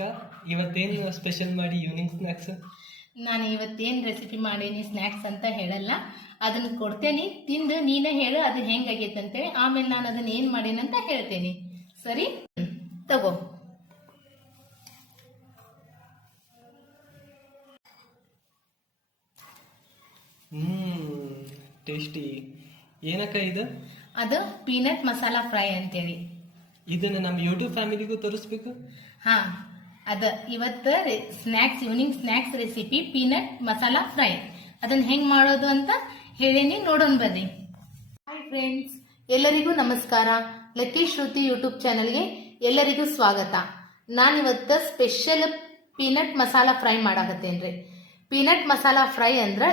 ಅಕ್ಕ ಇವತ್ತೇನು ಸ್ಪೆಷಲ್ ಮಾಡಿ ಈವ್ನಿಂಗ್ ಸ್ನ್ಯಾಕ್ಸ್? ನಾನು ಇವತ್ತೇನು ರೆಸಿಪಿ ಮಾಡೀನಿ ಸ್ನ್ಯಾಕ್ಸ್ ಅಂತ ಹೇಳಲ್ಲ, ಅದನ್ನು ಕೊಡ್ತೇನೆ, ತಿಂದು ನೀನೇ ಹೇಳು ಅದು ಹೆಂಗಾಗೈತೆ ಅಂತೇಳಿ. ಆಮೇಲೆ ನಾನು ಅದನ್ನ ಏನು ಮಾಡೀನಿ ಅಂತ ಹೇಳ್ತೇನೆ. ಸರಿ, ತಗೋ. ಟೇಸ್ಟಿ. ಏನಕ್ಕ ಇದು? ಅದು ಪೀನಟ್ ಮಸಾಲ ಫ್ರೈ ಅಂತೇಳಿ. ಇದನ್ನ ನಮ್ಮ ಯೂಟ್ಯೂಬ್ ಫ್ಯಾಮಿಲಿಗೂ ತೋರಿಸ್ಬೇಕು. ಹಾ, ಅದ ಇವತ್ತು snacks, evening snacks recipe peanut masala fry. ಅದನ್ನ ಹೆಂಗ್ ಮಾಡೋದು ಅಂತ ಹೇಳೇನಿ, ನೋಡೋಣ ಬರ್ರಿ. ಹಾಯ್ ಫ್ರೆಂಡ್ಸ್, ಎಲ್ಲರಿಗೂ ನಮಸ್ಕಾರ. ಲಕ್ಕಿ ಶ್ರುತಿ ಯೂಟ್ಯೂಬ್ ಚಾನಲ್ಗೆ ಎಲ್ಲರಿಗೂ ಸ್ವಾಗತ. ನಾನಿವತ್ತು ಸ್ಪೆಷಲ್ ಪೀನಟ್ ಮಸಾಲ ಫ್ರೈ ಮಾಡಾಕತ್ತೇನ್ರಿ. ಪೀನಟ್ ಮಸಾಲ ಫ್ರೈ ಅಂದ್ರ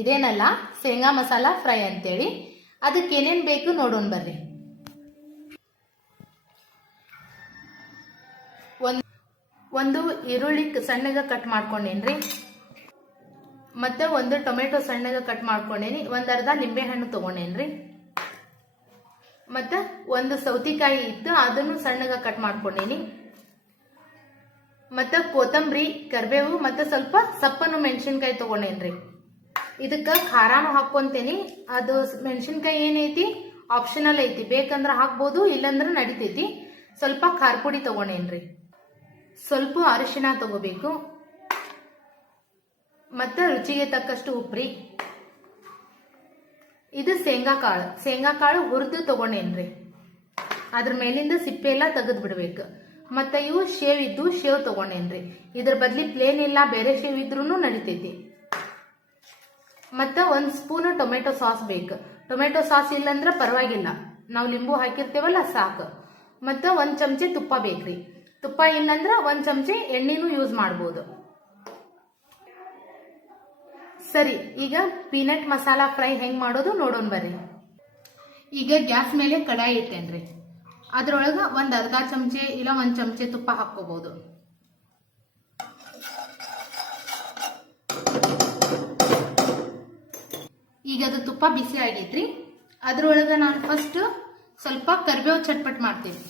ಇದೇನಲ್ಲ, ಶೇಂಗಾ ಮಸಾಲ ಫ್ರೈ ಅಂತೇಳಿ. ಅದಕ್ಕೆ ಏನೇನ್ ಬೇಕು ನೋಡೋಣ ಬರ್ರಿ. ಒಂದು ಈರುಳ್ಳಿ ಸಣ್ಣಗ ಕಟ್ ಮಾಡ್ಕೊಂಡೇನ್ರಿ, ಮತ್ತೆ ಒಂದು ಟೊಮೆಟೊ ಸಣ್ಣಗ ಕಟ್ ಮಾಡ್ಕೊಂಡೇನಿ, ಒಂದ್ ಅರ್ಧ ಲಿಂಬೆ ಹಣ್ಣು ತಗೊಂಡೇನ್ರಿ, ಮತ್ತೆ ಒಂದು ಸೌತಿಕಾಯಿ ಇತ್ತು ಅದನ್ನು ಸಣ್ಣಗ ಕಟ್ ಮಾಡ್ಕೊಂಡೇನಿ, ಮತ್ತೆ ಕೊತ್ತಂಬರಿ, ಕರಿಬೇವು, ಮತ್ತೆ ಸ್ವಲ್ಪ ಸಪ್ಪನ್ನು ಮೆಣಸಿನ್ಕಾಯಿ ತಗೊಂಡೇನ್ರಿ. ಇದಕ್ಕ ಖಾರಾನು ಹಾಕೊಂತೇನಿ. ಅದು ಮೆಣಸಿನ್ಕಾಯಿ ಏನೈತಿ ಆಪ್ಷನಲ್ ಐತಿ, ಬೇಕಂದ್ರ ಹಾಕ್ಬೋದು, ಇಲ್ಲಂದ್ರ ನಡಿತೈತಿ. ಸ್ವಲ್ಪ ಖಾರ ಪುಡಿ ತಗೊಂಡೇನ್ರಿ, ಸ್ವಲ್ಪ ಅರಿಶಿಣ ತಗೋಬೇಕು, ಮತ್ತೆ ರುಚಿಗೆ ತಕ್ಕಷ್ಟು ಉಪ್ರಿ. ಇದು ಶೇಂಗಾ ಕಾಳು ಹುರಿದು ತಗೊಂಡೇನ್ರಿ. ಅದ್ರ ಮೇಲಿಂದ ಸಿಪ್ಪೆ ಎಲ್ಲ ತೆಗೆದು ಬಿಡ್ಬೇಕು. ಮತ್ತೆ ಇವು ಶೇವ್ ಇದ್ದು ಶೇವ್ ತಗೊಂಡೇನ್ರಿ. ಇದ್ರ ಬದ್ಲಿ ಪ್ಲೇನ್ ಇಲ್ಲ, ಬೇರೆ ಶೇವ್ ಇದ್ರೂ ನಡಿತೈತಿ. ಮತ್ತೆ ಒಂದ್ ಸ್ಪೂನ್ ಟೊಮೆಟೊ ಸಾಸ್ ಬೇಕು. ಟೊಮೆಟೊ ಸಾಸ್ ಇಲ್ಲಂದ್ರ ಪರವಾಗಿಲ್ಲ, ನಾವು ಲಿಂಬು ಹಾಕಿರ್ತೇವಲ್ಲ ಸಾಕು. ಮತ್ತೆ ಒಂದ್ ಚಮಚೆ ತುಪ್ಪ ಬೇಕ್ರಿ. ತುಪ್ಪ ಇಲ್ಲಂದ್ರ ಒಂದ್ ಚಮಚೆ ಎಣ್ಣೆನೂ ಯೂಸ್ ಮಾಡ್ಬೋದು. ಸರಿ, ಈಗ ಪೀನಟ್ ಮಸಾಲ ಫ್ರೈ ಹೆಂಗ್ ಮಾಡೋದು ನೋಡೋಣ ಬರ್ರಿ. ಈಗ ಗ್ಯಾಸ್ ಮೇಲೆ ಕಡಾಯಿ ಇಟ್ಟೇನ್ರಿ. ಅದ್ರೊಳಗ ಒಂದ್ ಅರ್ಧ ಚಮಚೆ ಇಲ್ಲ ಒಂದ್ ಚಮಚೆ ತುಪ್ಪ ಹಾಕೋಬಹುದು. ಈಗ ಅದು ತುಪ್ಪ ಬಿಸಿ ಆಗೈತ್ರಿ. ಅದ್ರೊಳಗ ನಾನು ಫಸ್ಟ್ ಸ್ವಲ್ಪ ಕರಿಬೇವು ಚಟ್ಪಟ್ ಮಾಡ್ತೀನಿ.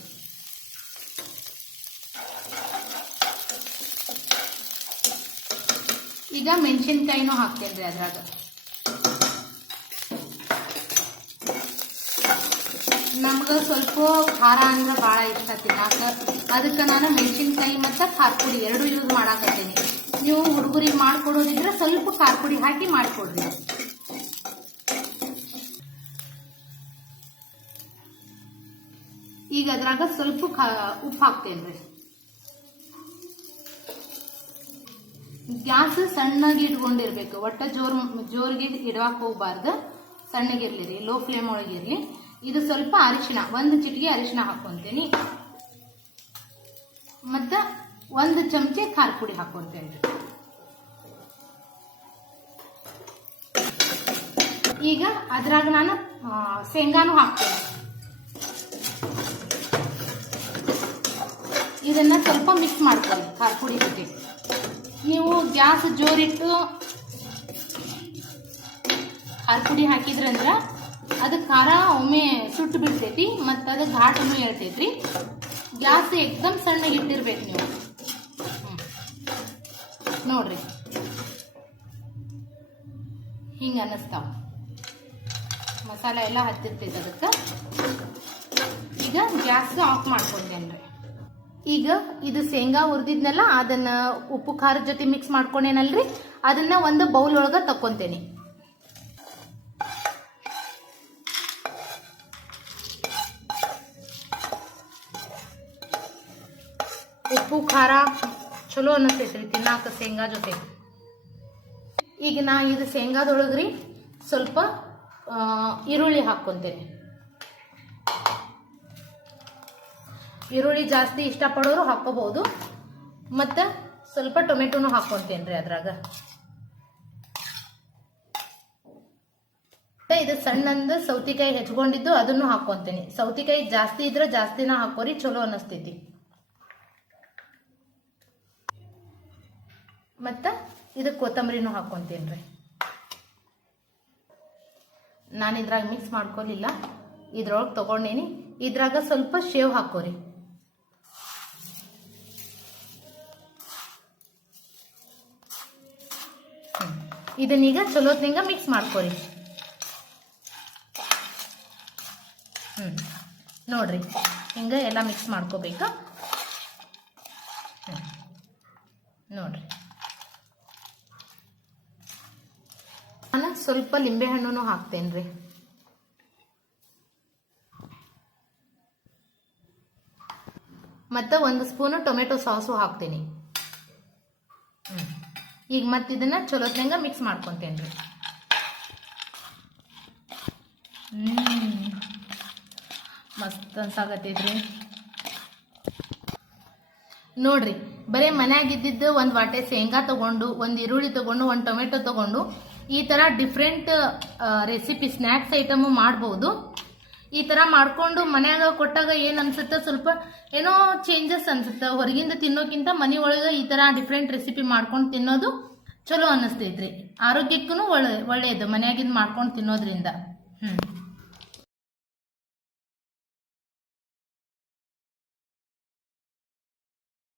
ಈಗ ಮೆಣಸಿನ್ಕಾಯಿನೂ ಹಾಕ್ತೇನ್ರಿ ಅದ್ರಾಗ. ನಮ್ಗ ಸ್ವಲ್ಪ ಖಾರ ಅಂದ್ರ ಬಹಳ ಇಷ್ಟ ತಿನ್ನಾಕ, ಅದಕ್ಕೆ ನಾನು ಮೆಣಸಿನ್ಕಾಯಿ ಮತ್ತು ಖಾರ ಪುಡಿ ಎರಡು ಯೂಸ್ ಮಾಡಾಕತ್ತೀನಿ. ನೀವು ಹುಡುಗರಿಗೆ ಮಾಡ್ಕೊಡೋದಿದ್ರೆ ಸ್ವಲ್ಪ ಖಾರ ಪುಡಿ ಹಾಕಿ ಮಾಡ್ಕೊಡ್ರಿ. ಈಗ ಅದ್ರಾಗ ಸ್ವಲ್ಪ ಉಪ್ಪು ಹಾಕ್ತೇನ್ರಿ. ಗ್ಯಾಸ್ ಸಣ್ಣಗೆ ಇಟ್ಕೊಂಡಿರ್ಬೇಕು, ಒಟ್ಟ ಜೋರಿಗೆ ಇಡವಾಕ್ ಹೋಗ್ಬಾರ್ದು, ಸಣ್ಣಗಿರ್ಲಿ, ಲೋ ಫ್ಲೇಮ್ ಒಳಗಿರ್ಲಿ. ಇದು ಸ್ವಲ್ಪ ಅರಿಶಿಣ, ಒಂದು ಚಿಟಿಕೆ ಅರಿಶಿಣ ಹಾಕೊಂತೀನಿ, ಮತ್ತ ಒಂದು ಚಮಚೆ ಖಾರ ಪುಡಿ ಹಾಕೊಂತೇನ್ರಿ. ಈಗ ಅದ್ರಾಗ ನಾನು ಶೇಂಗಾನು ಹಾಕ್ತೇನೆ. ಇದನ್ನ ಸ್ವಲ್ಪ ಮಿಕ್ಸ್ ಮಾಡ್ಕೊಳ್ಳಿ ಖಾರ ಪುಡಿ ಜೊತೆ. ನೀವು ಗ್ಯಾಸ್ ಜೋರಿಟ್ಟು ಖಾರ ಪುಡಿ ಹಾಕಿದ್ರಂದ್ರ ಅದು ಖಾರ ಒಮ್ಮೆ ಸುಟ್ಟು ಬಿಡ್ತೈತಿ, ಮತ್ತು ಅದು ಘಾಟನ್ನು ಹೇಳ್ತೈತ್ರಿ. ಗ್ಯಾಸ್ ಎಕ್ದಮ್ ಸಣ್ಣಗೆ ಇಟ್ಟಿರ್ಬೇಕು ನೀವು. ನೋಡ್ರಿ, ಹಿಂಗ ಅನ್ನಿಸ್ತಾವ. ಮಸಾಲೆ ಎಲ್ಲ ಹತ್ತಿರ್ತೈತಿ ಅದಕ್ಕೆ. ಈಗ ಗ್ಯಾಸ್ ಆಫ್ ಮಾಡ್ಕೊಂಡೇನ್ರಿ. ಈಗ ಇದು ಶೇಂಗಾ ಹುರಿದಿದ್ನಲ್ಲ, ಅದನ್ನ ಉಪ್ಪು ಖಾರದ ಜೊತೆ ಮಿಕ್ಸ್ ಮಾಡ್ಕೊಂಡೇನಲ್ರಿ, ಅದನ್ನ ಒಂದು ಬೌಲ್ ಒಳಗ ತಕ್ಕೊಂತೇನೆ. ಉಪ್ಪು ಖಾರ ಚಲೋ ಅನ್ನಿಸ್ತೈತ್ರಿ ತಿನ್ನಾಕ ಶೇಂಗಾ ಜೊತೆ. ಈಗ ನಾ ಇದು ಶೇಂಗಾದೊಳಗ್ರಿ ಸ್ವಲ್ಪ ಈರುಳ್ಳಿ ಹಾಕ್ಕೊಂತೇನೆ. ಈರುಳ್ಳಿ ಜಾಸ್ತಿ ಇಷ್ಟಪಡೋರು ಹಾಕೋಬಹುದು, ಮತ್ತು ಸ್ವಲ್ಪ ಟೊಮೆಟೊನು ಹಾಕ್ಕೊಂತೇನ್ರಿ ಅದ್ರಾಗ. ಇದು ಸಣ್ಣಂದು ಸೌತಿಕಾಯಿ ಹೆಚ್ಕೊಂಡಿದ್ದು ಅದನ್ನು ಹಾಕ್ಕೊಂತೇನೆ. ಸೌತಿಕಾಯಿ ಜಾಸ್ತಿ ಇದ್ರೆ ಜಾಸ್ತಿನ ಹಾಕೋರಿ, ಚಲೋ ಅನ್ನಿಸ್ತೈತಿ. ಮತ್ತು ಇದು ಕೊತ್ತಂಬರಿನೂ ಹಾಕ್ಕೊಂತೇನ್ರಿ. ನಾನು ಇದ್ರಾಗ ಮಿಕ್ಸ್ ಮಾಡ್ಕೊಲಿಲ್ಲ, ಇದ್ರೊಳಗೆ ತಗೊಂಡೇನಿ. ಇದ್ರಾಗ ಸ್ವಲ್ಪ ಶೇವ್ ಹಾಕೋರಿ. ಇದನ್ನೀಗ ಚಲೋತ್ನಿಂಗ ಮಿಕ್ಸ್ ಮಾಡ್ಕೊರಿ. ನೋಡ್ರಿ ಹಿಂಗ ಎಲ್ಲ ಮಿಕ್ಸ್ ಮಾಡ್ಕೋಬೇಕು. ನೋಡ್ರಿ ನಾನು ಸ್ವಲ್ಪ ಲಿಂಬೆ ಹಣ್ಣು ಹಾಕ್ತೇನ್ರಿ. ಮತ್ತು 1 ಸ್ಪೂನು ಟೊಮೆಟೊ ಸಾಸು ಹಾಕ್ತೀನಿ. ಈಗ ಮತ್ತೆ ಇದನ್ನ ಚಲೋತ್ನಂಗ ಮಿಕ್ಸ್ ಮಾಡ್ಕೊತೇನ್ರಿ. ಮಸ್ತ್ ಅನ್ಸಾಕತ್ತೈತ್ರಿ. ನೋಡ್ರಿ ಬರೀ ಮನ್ಯಾಗಿದ್ದಿದ್ದು ಒಂದು ವಾಟೆ ಶೇಂಗಾ ತಗೊಂಡು, ಒಂದು ಈರುಳ್ಳಿ ತಗೊಂಡು, ಒಂದು ಟೊಮೆಟೊ ತಗೊಂಡು ಈ ಥರ ಡಿಫ್ರೆಂಟ್ ರೆಸಿಪಿ ಸ್ನ್ಯಾಕ್ಸ್ ಐಟಮು ಮಾಡ್ಬೋದು. ಈ ಥರ ಮಾಡ್ಕೊಂಡು ಮನ್ಯಾಗ ಕೊಟ್ಟಾಗ ಏನು ಅನ್ಸುತ್ತೆ, ಸ್ವಲ್ಪ ಏನೋ ಚೇಂಜಸ್ ಅನ್ಸುತ್ತೆ. ಹೊರಗಿಂದ ತಿನ್ನೋಕ್ಕಿಂತ ಮನೆ ಒಳಗೆ ಈ ಥರ ಡಿಫ್ರೆಂಟ್ ರೆಸಿಪಿ ಮಾಡ್ಕೊಂಡು ತಿನ್ನೋದು ಚಲೋ ಅನ್ನಿಸ್ತೈತ್ರಿ. ಆರೋಗ್ಯಕ್ಕೂ ಒಳ್ಳೆಯದು ಮನ್ಯಾಗಿಂದ ಮಾಡ್ಕೊಂಡು ತಿನ್ನೋದ್ರಿಂದ.